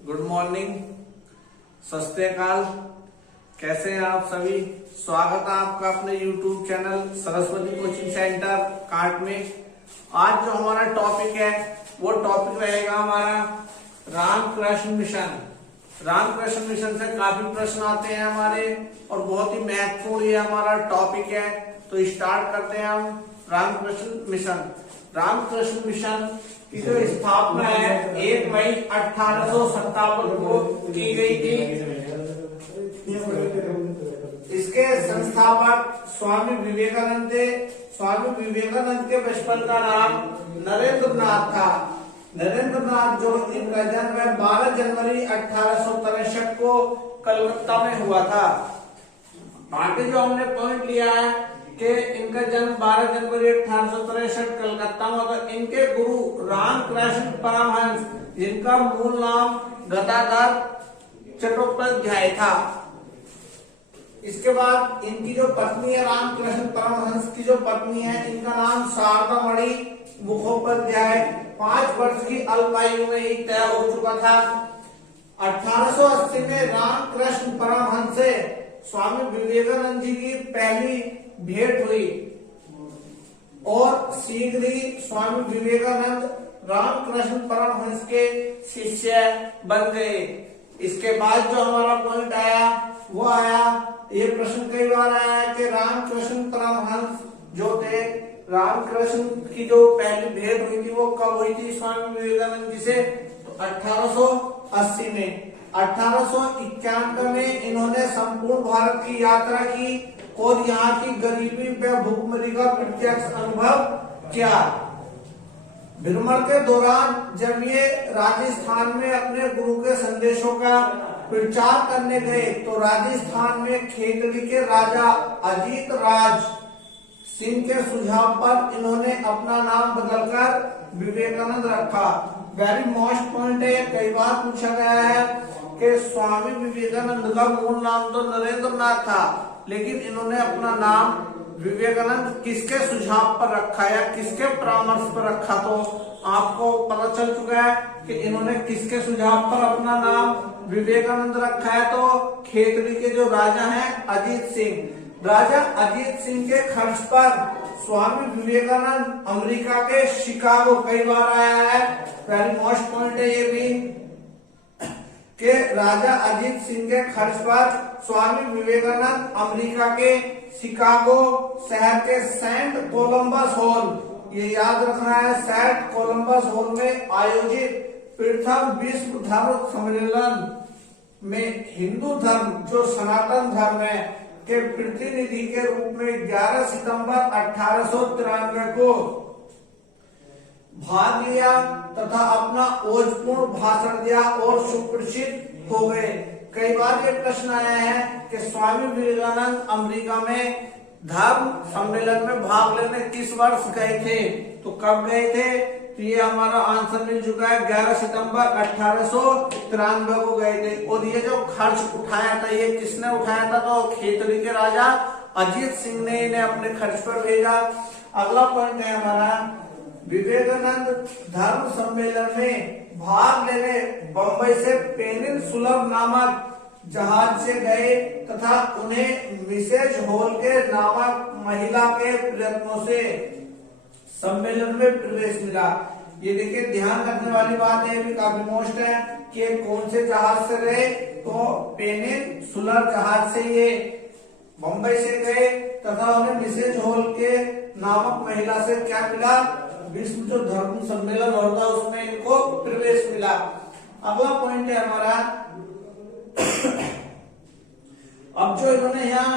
Good morning, सत श्री अकाल। कैसे हैं आप सभी? स्वागत है आपका अपने YouTube channel Saraswati coaching centre काट में। आज जो हमारा टॉपिक है वो टॉपिक रहेगा हमारा रामकृष्ण मिशन। रामकृष्ण मिशन से काफी प्रश्न आते हैं हमारे और बहुत ही महत्वपूर्ण ये हमारा टॉपिक है। तो स्टार्ट करते हैं हम रामकृष्ण मिशन। रामकृष्ण मिशन की जो स्थापना है 1 मई 1857 को की गई थी। इसके संस्थापक स्वामी विवेकानंद थे। स्वामी विवेकानंद के बचपन का नाम नरेंद्र नाथ था। नरेंद्र नाथ जो इनका जन्म 12 जनवरी 1863 को कलकत्ता में हुआ था। आगे जो हमने पॉइंट लिया है कि इनका जन्म 12 जनवरी 1863 कलकत्ता में हुआ। इनके गुरु रामकृष्ण परमहंस, जिनका मूल नाम गदाधर चट्टोपाध्याय था। इसके बाद इनकी जो पत्नी है, रामकृष्ण परमहंस की जो पत्नी है, इनका नाम शारदामणि मुखोपाध्याय 5 वर्ष की अल्पायु में ही तय हो चुका था। 1880 में रामकृष्ण परमहंस से स्वामी विवेकानंद जी की पहली भेंट हुई और शीघ्र ही स्वामी विवेकानंद रामकृष्ण परमहंस के शिष्य बन गए। इसके बाद जो हमारा पॉइंट आया वो आया, ये प्रश्न कई बार आया है कि रामकृष्ण परमहंस जो थे, रामकृष्ण की जो पहली भेंट हुई थी वो कब हुई थी स्वामी विवेकानंद जी से? तो 1880 में। 1891 में इन्होंने संपूर्ण भारत की यात्रा की और यहाँ की गरीबी व भूखमरी का प्रत्यक्ष अनुभव किया। भ्रमण के दौरान जब ये राजस्थान में अपने गुरु के संदेशों का प्रचार करने गए तो राजस्थान में खेतड़ी के राजा अजीत राज सिंह के सुझाव पर इन्होंने अपना नाम बदलकर विवेकानंद रखा। वेरी मोस्ट पॉइंट है, कई बार पूछा गया है कि स्वामी विवेकानंद का मूल नाम तो नरेंद्र नाथ था, लेकिन इन्होंने अपना नाम विवेकानंद किसके सुझाव पर रखा या किसके परामर्श पर रखा? तो आपको पता चल चुका है कि इन्होंने किसके सुझाव पर अपना नाम विवेकानंद रखा है। तो खेतड़ी के जो राजा हैं अजीत सिंह, राजा अजीत सिंह के खर्च पर स्वामी विवेकानंद अमेरिका के शिकागो, कई बार आया है, वेरी मोस्ट पॉइंट है ये भी, कि राजा अजीत सिंह के खर्च पर स्वामी विवेकानंद अमेरिका के शिकागो शहर के सेंट कोलंबस हॉल, ये याद रखना है, सेंट कोलंबस हॉल में आयोजित प्रथम विश्व धर्म सम्मेलन में हिंदू धर्म जो सनातन धर्म है के प्रतिनिधि के रूप में 11 सितंबर 1893 को भाग लिया तथा अपना ओजपूर्ण भाषण दिया और सुप्रसिद्ध हो गए। कई बार ये प्रश्न आया है कि स्वामी विवेकानंद अमेरिका में धर्म सम्मेलन में भाग लेने किस वर्ष गए थे? तो कब गए थे? तो ये हमारा आंसर मिल चुका है, 11 सितंबर 1893 को गए थे। और ये जो खर्च उठाया था ये किसने उठाया था? तो खेतड़ी के राजा अजीत सिंह ने इन्हें अपने खर्च पर भेजा। अगला पॉइंट है हमारा, विवेकानंद धर्म सम्मेलन में भाग लेने बंबई से पेनिनसुलर नामक जहाज से गए तथा उन्हें मिसेज हॉल के नामक महिला के प्रयत्नों से सम्मेलन में प्रवेश मिला। ये देखिए, ध्यान रखने वाली बात है, भी काफी मोस्ट है कि कौन से जहाज से गए? तो पेनिनसुलर जहाज से ये बंबई से गए तथा उन्हें मिसेज हॉल के नामक महिला से क्या मिला? विश्व जो धर्म सम्मेलन होता है उसमें इनको प्रवेश मिला। अगला पॉइंट है हमारा, अब जो इन्होंने यहाँ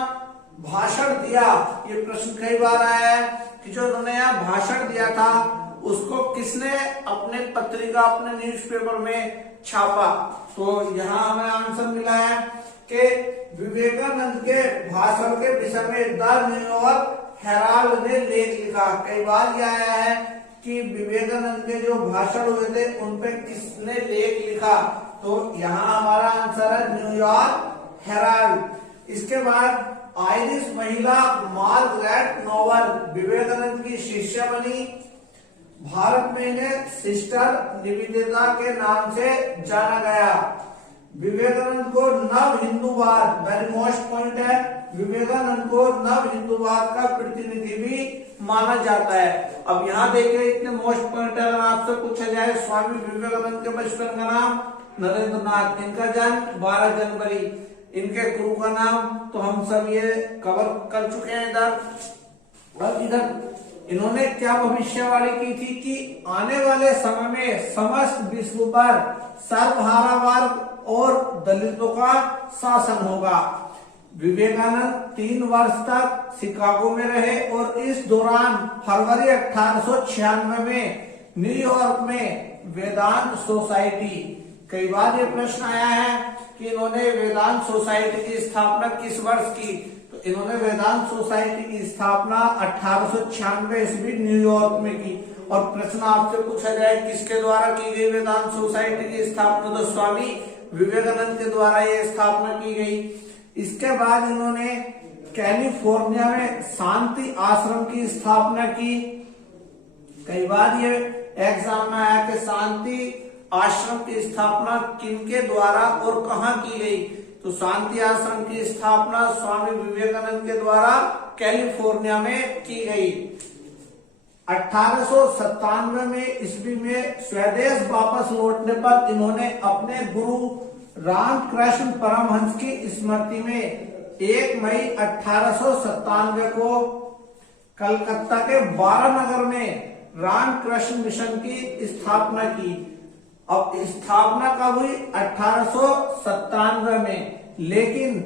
भाषण दिया, ये प्रश्न कई बार आया है कि जो इन्होंने यहाँ भाषण दिया था उसको किसने अपने पत्रिका, अपने न्यूज़पेपर में छापा? तो यहाँ हमें आंसर मिला है कि विवेकानंद के भाषण के विषय में द न्यूयॉर्क हेराल्ड ने लेख लिखा। कई बार यह आया है कि विवेकानंद के जो भाषण हुए थे उन पे किसने लेख लिखा? तो यहाँ हमारा आंसर है न्यूयॉर्क हेराल्ड। इसके बाद आयरिश महिला मार्गरेट नोबल विवेकानंद की शिष्या बनी। भारत में इन्हें सिस्टर निवेदिता के नाम से जाना गया। विवेकानंद को नव हिंदूवाद, वेरी मोस्ट पॉइंट है, विवेकानंद को नव हिंदूवाद का प्रतिनिधि भी माना जाता है। अब यहाँ देखिए इतने मोस्ट पॉइंट है, आपसे पूछा जाए स्वामी विवेकानंद के बचपन का नाम नरेंद्र नाथ, इनका जन्म 12 जनवरी, इनके गुरु का नाम तो हम सब ये कवर कर चुके हैं इधर। और इधर इन्होंने क्या भविष्यवाणी की थी कि आने वाले समय में समस्त विश्व पर सर्वहारा वर्ग और दलितों का शासन होगा। विवेकानंद 3 वर्ष तक शिकागो में रहे और इस दौरान फरवरी 1896 में न्यूयॉर्क में वेदांत सोसाइटी, कई बार ये प्रश्न आया है कि इन्होंने वेदांत सोसाइटी की स्थापना किस वर्ष की, तो इन्होंने वेदांत सोसाइटी की स्थापना 1896 ईस्वी न्यूयॉर्क में की। और प्रश्न आपसे पूछा जाए किसके द्वारा की गई वेदांत सोसाइटी की स्थापना, तो स्वामी विवेकानंद के द्वारा ये स्थापना की गई। इसके बाद इन्होंने कैलिफोर्निया में शांति आश्रम की स्थापना की। कई बार ये एग्जाम में आया कि शांति आश्रम की स्थापना किनके द्वारा और कहां की गई, तो शांति आश्रम की स्थापना स्वामी विवेकानंद के द्वारा कैलिफोर्निया में की गई। 1897 में ईस्वी में स्वदेश वापस लौटने पर इन्होंने अपने गुरु रामकृष्ण परमहंस की स्मृति में 1 मई 1897 को कलकत्ता के बारानगर में रामकृष्ण मिशन की स्थापना की। अब स्थापना कब हुई, 1897 में, लेकिन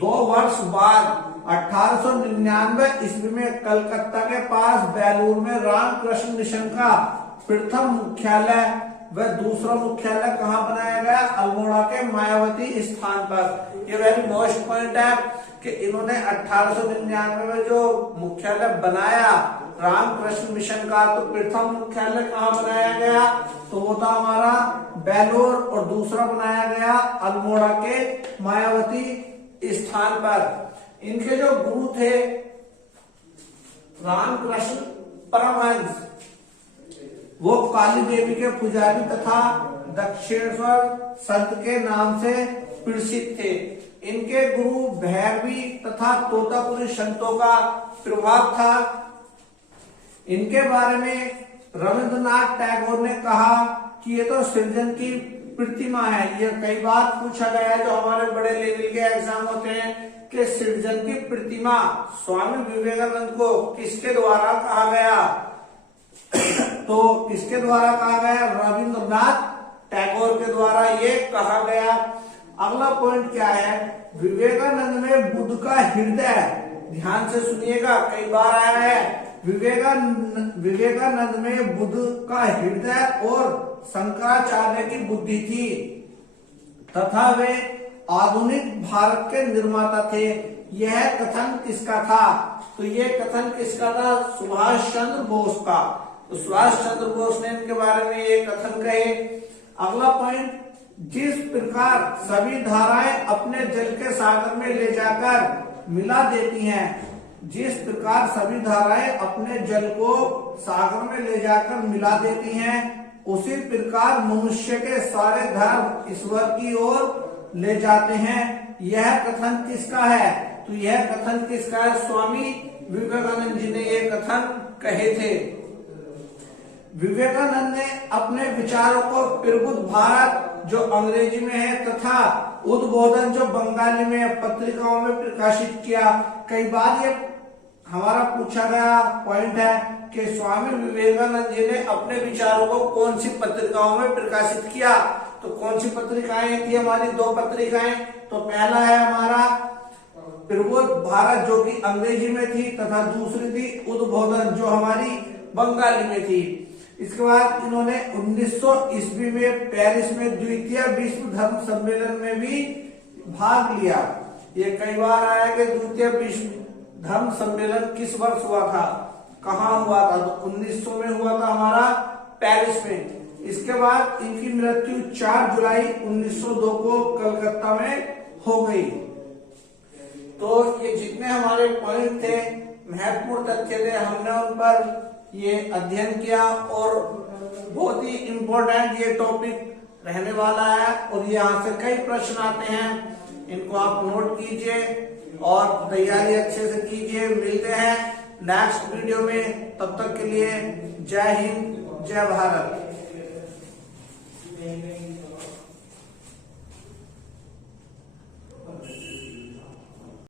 2 वर्ष बाद 1899 ईस्वी में कलकत्ता के पास बेलूर में रामकृष्ण मिशन का प्रथम मुख्यालय व दूसरा मुख्यालय कहाँ बनाया गया, अल्मोड़ा के मायावती स्थान पर। ये वेरी मोस्ट पॉइंट है कि इन्होंने 1899 में जो मुख्यालय बनाया रामकृष्ण मिशन का, तो प्रथम मुख्यालय कहाँ बनाया गया, तो वो था हमारा बेलूर, और दूसरा बनाया गया अल्मोड़ा के मायावती स्थान पर। इनके जो गुरु थे रामकृष्ण परमहंस, वो काली देवी के पुजारी तथा दक्षिणेश्वर संत के नाम से प्रसिद्ध थे। इनके गुरु भैरवी तथा तोतापुरी संतों का प्रभाव था। इनके बारे में रविंद्रनाथ टैगोर ने कहा कि ये तो सृजन की प्रतिमा है। ये कई बार पूछा गया है, जो हमारे बड़े लेवल के एग्जाम होते हैं, कि सृजन की प्रतिमा स्वामी विवेकानंद को किसके द्वारा कहा गया, तो किसके द्वारा कहा गया, रविंद्रनाथ टैगोर के द्वारा ये कहा गया। अगला पॉइंट क्या है, विवेकानंद में बुद्ध का हृदय, ध्यान से सुनिएगा, कई बार आया है, विवेकानंद में बुद्ध का हृदय और शंकराचार्य की बुद्धि थी तथा वे आधुनिक भारत के निर्माता थे। यह कथन किसका था, तो ये कथन किसका था, सुभाष चंद्र बोस का। तो सुभाष चंद्र बोस ने इनके बारे में ये कथन कहे। अगला पॉइंट, जिस प्रकार सभी धाराएं अपने जल के सागर में ले जाकर मिला देती हैं, जिस प्रकार सभी धाराएं अपने जल को सागर में ले जाकर मिला देती हैं, उसी प्रकार मनुष्य के सारे धर्म ईश्वर की ओर ले जाते हैं। यह कथन किसका है, तो यह कथन किसका है, स्वामी विवेकानंद जी ने यह कथन कहे थे। विवेकानंद ने अपने विचारों को प्रबुद्ध भारत जो अंग्रेजी में है तथा उद्बोधन जो बंगाली में पत्रिकाओं में प्रकाशित किया। कई बार ये हमारा पूछा गया पॉइंट है कि स्वामी विवेकानंद जी ने अपने विचारों को कौन सी पत्रिकाओं में प्रकाशित किया, तो कौन सी पत्रिकाएं थी हमारी, 2 पत्रिकाएं। तो पहला है हमारा प्रबुद्ध भारत जो कि अंग्रेजी में थी तथा दूसरी थी उद्बोधन जो हमारी बंगाली में थी। इसके बाद इन्होंने 1900 ईस्वी में पेरिस में द्वितीय विश्व धर्म सम्मेलन में भी भाग लिया। ये कई बार आया कि द्वितीय विश्व धर्म सम्मेलन किस वर्ष हुआ था, कहाँ हुआ था, तो 1900 में हुआ था हमारा पेरिस में। इसके बाद इनकी मृत्यु 4 जुलाई 1902 को कलकत्ता में हो गई। तो ये जितने हमारे पॉइंट थे, महत्वपूर्ण तथ्य थे, हमने उन पर ये अध्ययन किया और बहुत ही इम्पोर्टेंट ये टॉपिक रहने वाला है और यहाँ से कई प्रश्न आते हैं, इनको आप नोट कीजिए और तैयारी अच्छे से कीजिए। मिलते हैं नेक्स्ट वीडियो में, तब तक के लिए जय हिंद जय भारत।